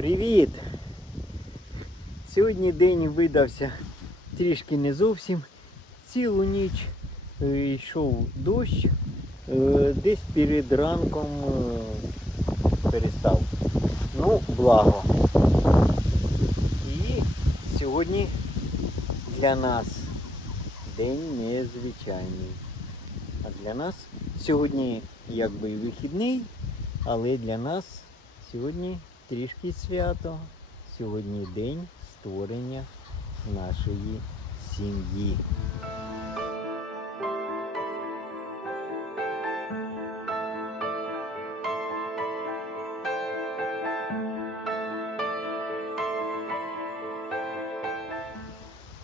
Привіт! Сьогодні день видався трішки не зовсім. Цілу ніч е, йшов дощ, е, десь перед ранком е, перестав. Ну, благо. І сьогодні для нас день незвичайний. А для нас сьогодні якби і вихідний, але для нас сьогодні трішки свято. Сьогодні день створення нашої сім'ї.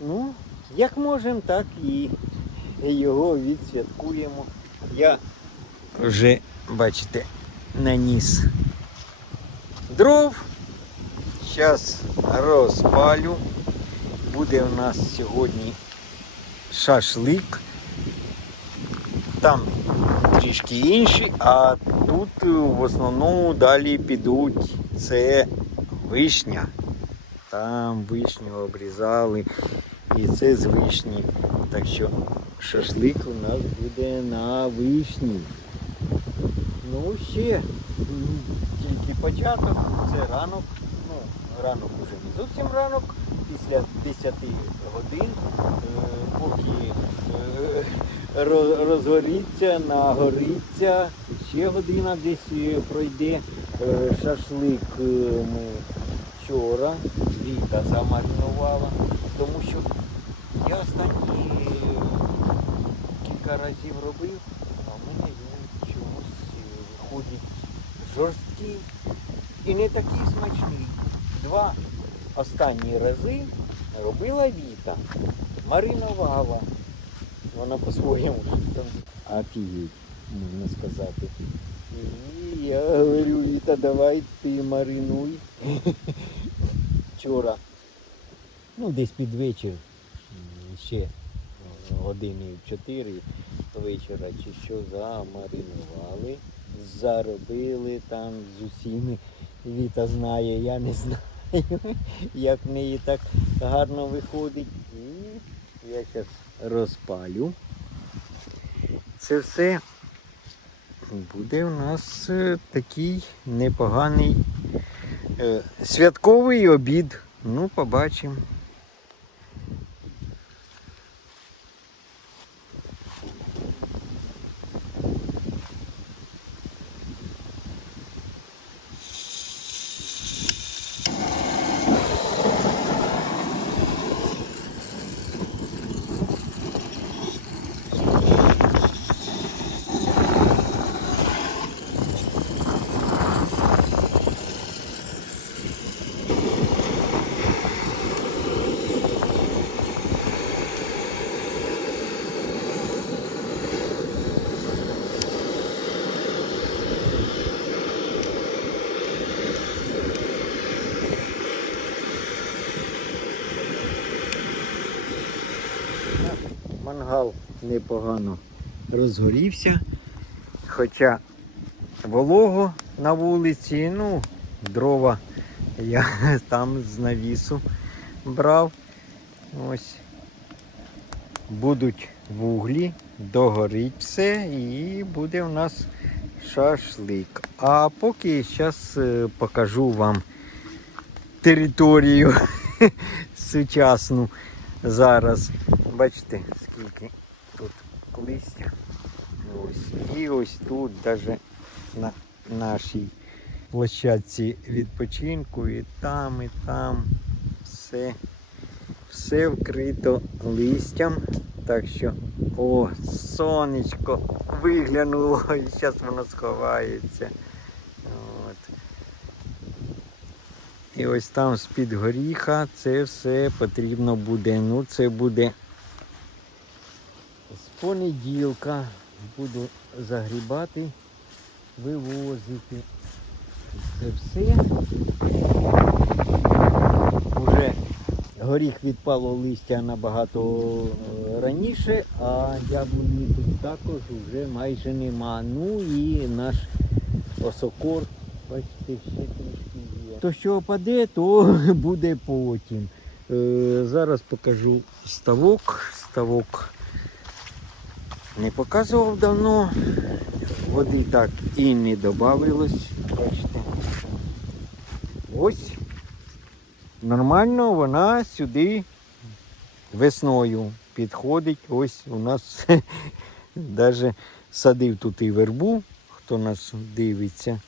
Ну, як можемо, так і його відсвяткуємо. Я вже, бачите, наніс дров. Зараз розпалю. Буде у нас сьогодні шашлик. Там трішки інші, а тут в основному далі підуть це вишня. Там вишню обрізали і це з вишні. Так що шашлик у нас буде на вишні. Ну ще початок, це ранок. Ну, ранок уже не зовсім ранок, після 10 годин, е, поки е, розгоріться, нагориться, ще година десь е, пройде шашлик. Ми вчора Віта замаринувала, тому що я останні кілька разів робив, а в мене він чомусь виходить жорсткий і не такий смачний. Два останні рази робила Віта, маринувала. Вона по-своєму там. Офігеть, можна сказати. І я говорю, Віта, давай ти маринуй. Вчора, ну десь під вечір, ще години 4 вечора чи що замаринували, заробили там з усіми. Віта знає, я не знаю, як в неї так гарно виходить. І я зараз розпалю. Це все буде у нас е, такий непоганий е, святковий обід. Ну, побачимо. Мангал непогано розгорівся, хоча волого на вулиці, ну, дрова я там з навісу брав. Ось будуть вуглі, догорить все і буде у нас шашлик. А поки зараз покажу вам територію сучасну зараз. Бачите, скільки тут листя. Ось. І ось тут навіть на нашій площадці відпочинку і там, і там все, все вкрито листям. Так що, о, сонечко виглянуло і зараз воно сховається. От. І ось там з-під горіха це все потрібно буде. Ну, це буде з понеділка. Буду загрібати, вивозити. Це все. Уже горіх відпало листя набагато е, раніше, а яблуні тут також вже майже нема. Ну і наш осокор, бачите, ще трішки. То що опаде, то буде потім. Е, зараз покажу ставок. Ставок не показував давно. Води так і не додавилось. Бачите. Ось нормально вона сюди весною підходить. Ось у нас навіть садив тут і вербу, хто нас дивиться.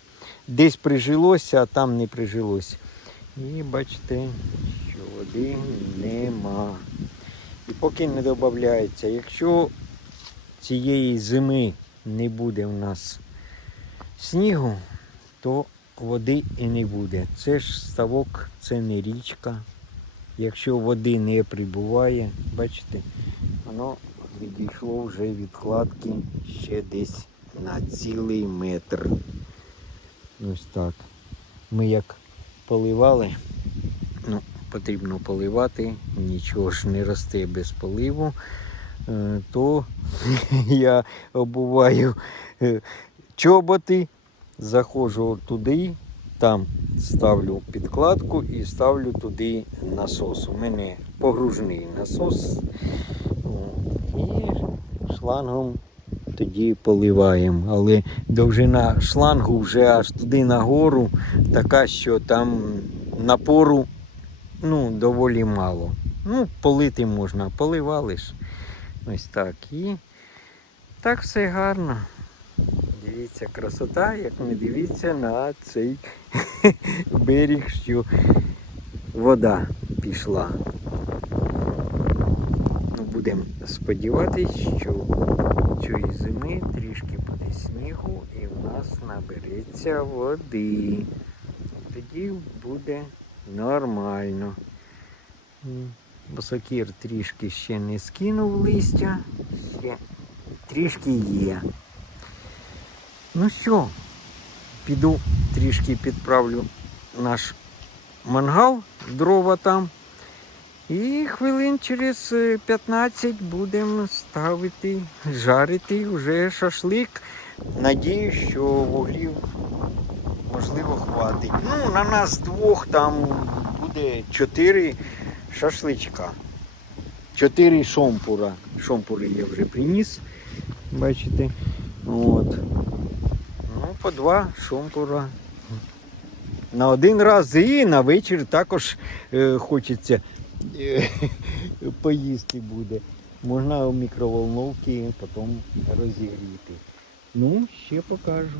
Десь прижилося, а там не прижилося. І бачите, що води нема. І поки не додається. Якщо цієї зими не буде в нас снігу, то води і не буде. Це ж ставок, це не річка. Якщо води не прибуває, бачите, воно відійшло вже від кладки ще десь на цілий метр. Ось так. Ми як поливали, ну, потрібно поливати, нічого ж не росте без поливу, е, то я обуваю е, чоботи, заходжу туди, там ставлю підкладку і ставлю туди насос. У мене погружний насос. І шлангом тоді поливаємо. Але довжина шлангу вже аж туди нагору, така, що там напору ну, доволі мало. Ну, полити можна, поливали ж. Ось так. І так все гарно. Дивіться, красота, як не дивіться на цей берег, що вода пішла. Будемо сподіватися, що цієї зими трішки буде снігу і в нас набереться води. Тоді буде нормально. Босокір трішки ще не скинув листя, ще трішки є. Ну що, піду трішки підправлю наш мангал, дрова там. І хвилин через е, 15 будемо ставити, жарити вже шашлик. Надію, що вуглів можливо хватить. Ну, на нас двох там буде 4 шашличка. 4 шомпура. Шомпури я вже приніс. Бачите. От. Ну, по два шомпура. На один раз і на вечір також е, хочеться е, поїсти буде. Можна у мікроволновці потім розігріти. Ну, ще покажу.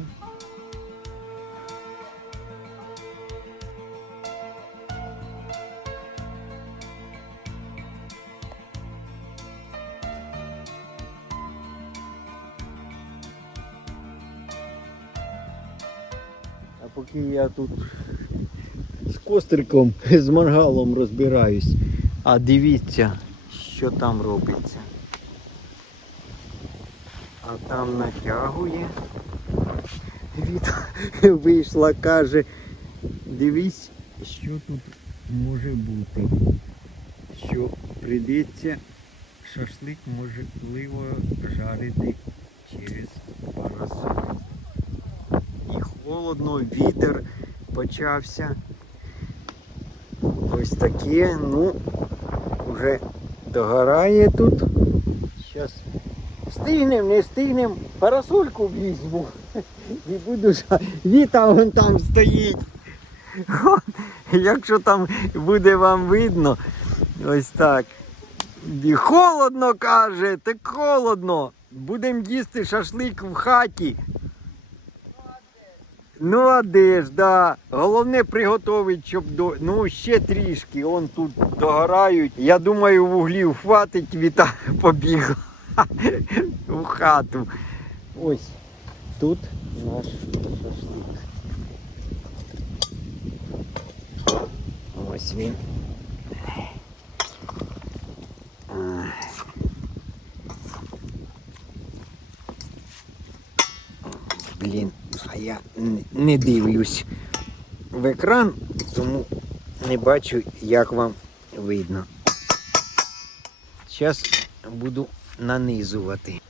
А поки я тут костриком, з мангалом розбираюсь. А дивіться, що там робиться. А там натягує. Віта вийшла, каже, дивись, що тут може бути. Що прийдеться шашлик можливо жарити через парасоль. І холодно, вітер почався. Ось таке, ну, вже догорає тут. Зараз встигнем, не встигнем, парасольку візьму. І буду Віта вон там стоїть. Якщо там буде вам видно, ось так. І холодно каже, так холодно. Будемо їсти шашлик в хаті. Ну а де ж, да. Головне приготувати, щоб до. Ну ще трішки. Он тут догорають. Я думаю, вуглів хватить, віта побігла в хату. Ось тут наш шашлик. Ось він. А. Блін, а я н- не дивлюсь в екран, тому не бачу, як вам видно. Зараз буду нанизувати.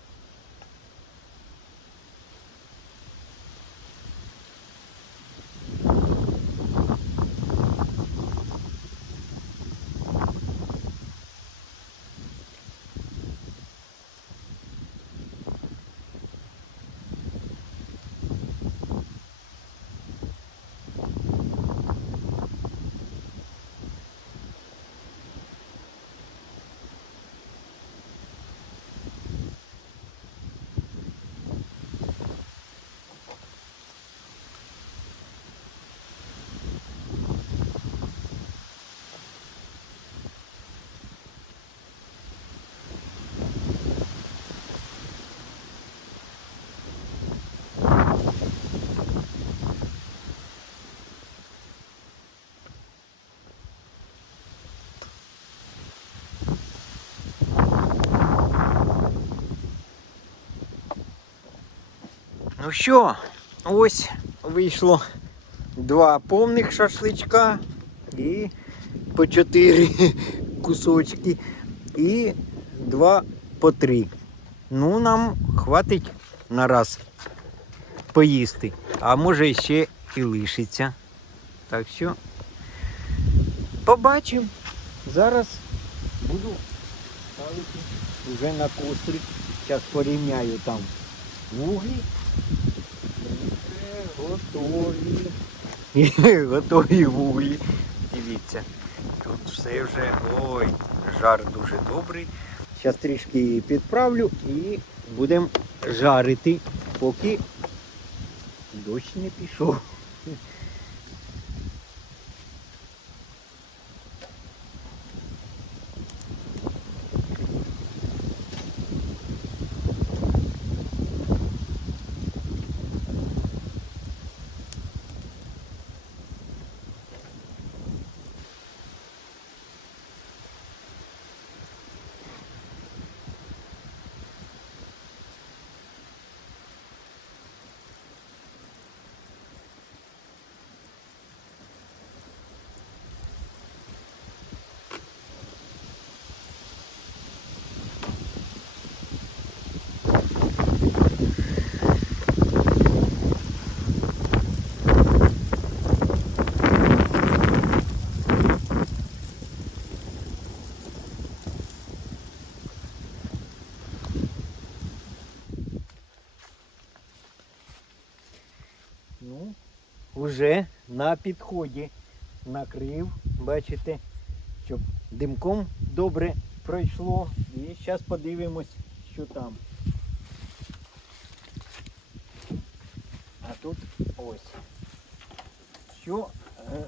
Ну що, ось вийшло два повних шашличка і по чотири кусочки і два по три. Ну, нам хватить на раз поїсти, а може ще і лишиться. Так що побачимо. Зараз буду ставити вже на кострик. Зараз порівняю там вуглі. Готові. Готові вуглі. Дивіться. Тут все вже. Ой, жар дуже добрий. Зараз трішки підправлю і будемо жарити, поки дощ не пішов. Ну, вже на підході накрив, бачите, щоб димком добре пройшло. І зараз подивимось, що там. А тут ось. Що е,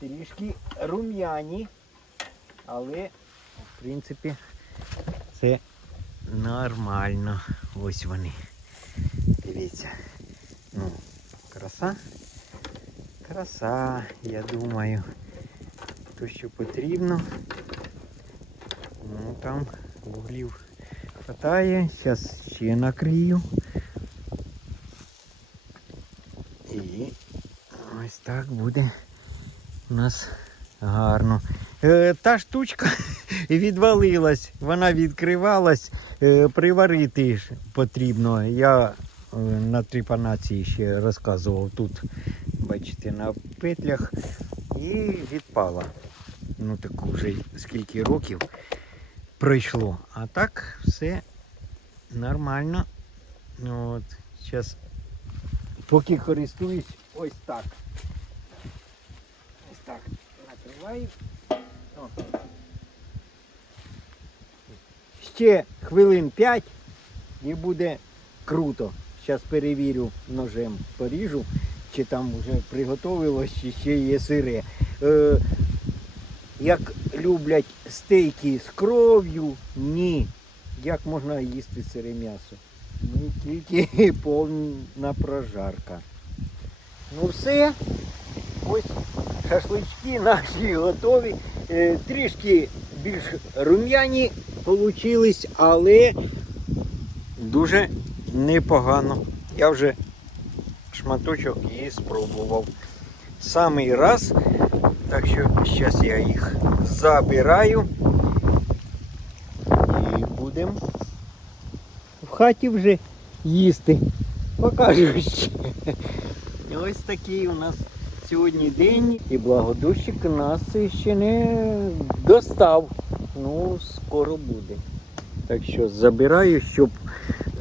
трішки рум'яні, але в принципі це нормально. Ось вони. Дивіться. Ну, краса. Краса, я думаю. То, що потрібно. Ну там вуглів хватає. Зараз ще накрию. І ось так буде у нас гарно. Е, та штучка відвалилась, вона відкривалась, е, приварити потрібно. Я е, на тріпанації ще розказував тут, бачите, на петлях і відпала. Ну таку вже скільки років пройшло. А так все нормально. От, зараз поки користуюсь ось так. Ось так накриваю. О. Ще хвилин 5 і буде круто. Зараз перевірю ножем, поріжу, чи там вже приготовилось, чи ще є сире. Е, як люблять стейки з кров'ю, ні. Як можна їсти сире м'ясо? Ну тільки повна прожарка. Ну все. Ось шашлички наші готові. Е, трішки більш рум'яні получились, але дуже непогано. Я вже шматочок і спробував. Самий раз. Так що зараз я їх забираю і будемо в хаті вже їсти. Покажу ще. Ось такий у нас сьогодні день. І благодущик нас ще не достав. Ну, скоро буде. Так що забираю, щоб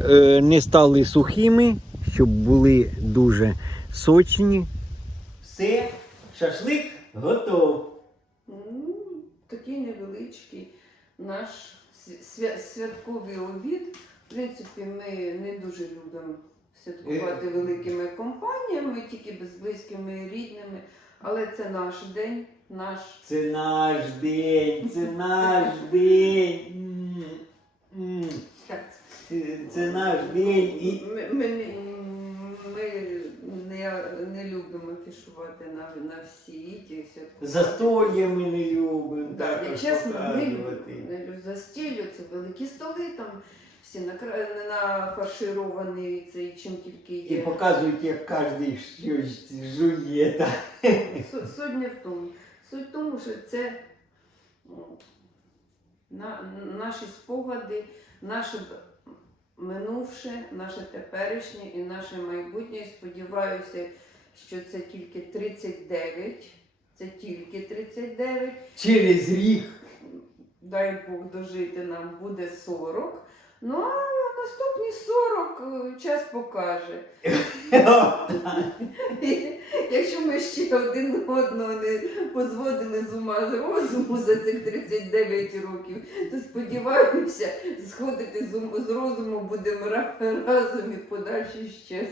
е, не стали сухими, щоб були дуже сочні. Все, шашлик готов. Ну, такий невеличкий наш свя- святковий обід. В принципі, ми не дуже любимо святкувати великими компаніями, тільки з близькими і рідними. Але це наш день, наш. Це наш день, це наш день. Це, наш день. І... Ми, ми, не- ми не, не любимо фішувати на, на всі ті святкові. Застолья ми не любимо. Так, як чесно, ми показувати. любимо застіллю, це великі столи, там всі накра- нафаршировані, цей чим тільки І є. показують, як кожен щось жує. Та. Суть не в тому. Суть в тому, що це на, наші спогади, наше б- минувше, наше теперішнє і наше майбутнє. І сподіваюся, що це тільки 39. Це тільки 39. Через рік. Дай Бог дожити нам буде 40. Ну а наступні 40 е, час покаже. Якщо ми ще один одного не позводили з ума з розуму за цих 39 років, то сподіваємося, сходити з, розуму будемо разом і подальше ще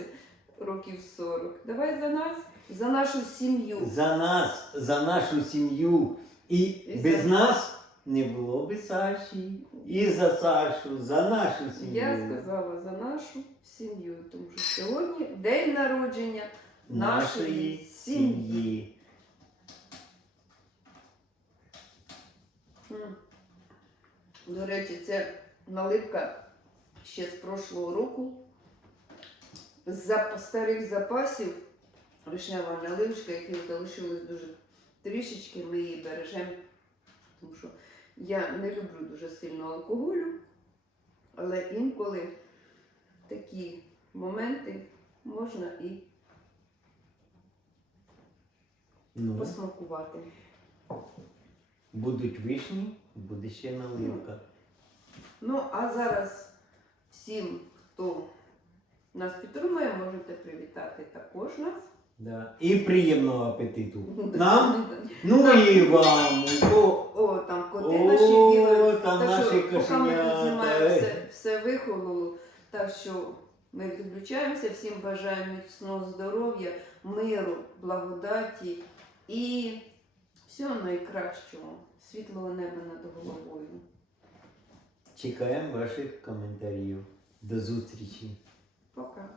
з років 40. Давай за нас, за нашу сім'ю. За нас, за нашу сім'ю. І без нас не було би Саші. І за Сашу, за нашу сім'ю. Я сказала за нашу сім'ю, тому що сьогодні день народження нашої сім'ї. До речі, це наливка ще з прошлого року. З старих запасів вишнева наливочка, яких залишилось дуже трішечки, ми її бережемо. Тому що я не люблю дуже сильно алкоголю, але інколи такі моменти можна і Ну, посмакувати. будуть вишні, буде ще наливка. Ну, а зараз всім, хто нас підтримує, можете привітати також нас. Да. І приємного апетиту. Нам, ну і вам. О, О, там коти О, наші бігають. там так наші що, поки ми тут кошенята. знімаємо, все, все вихололо. Так що ми відключаємося, всім бажаємо міцного здоров'я, миру, благодаті і всього найкращого, світлого неба над головою. Чекаємо ваших коментарів. До зустрічі. Пока.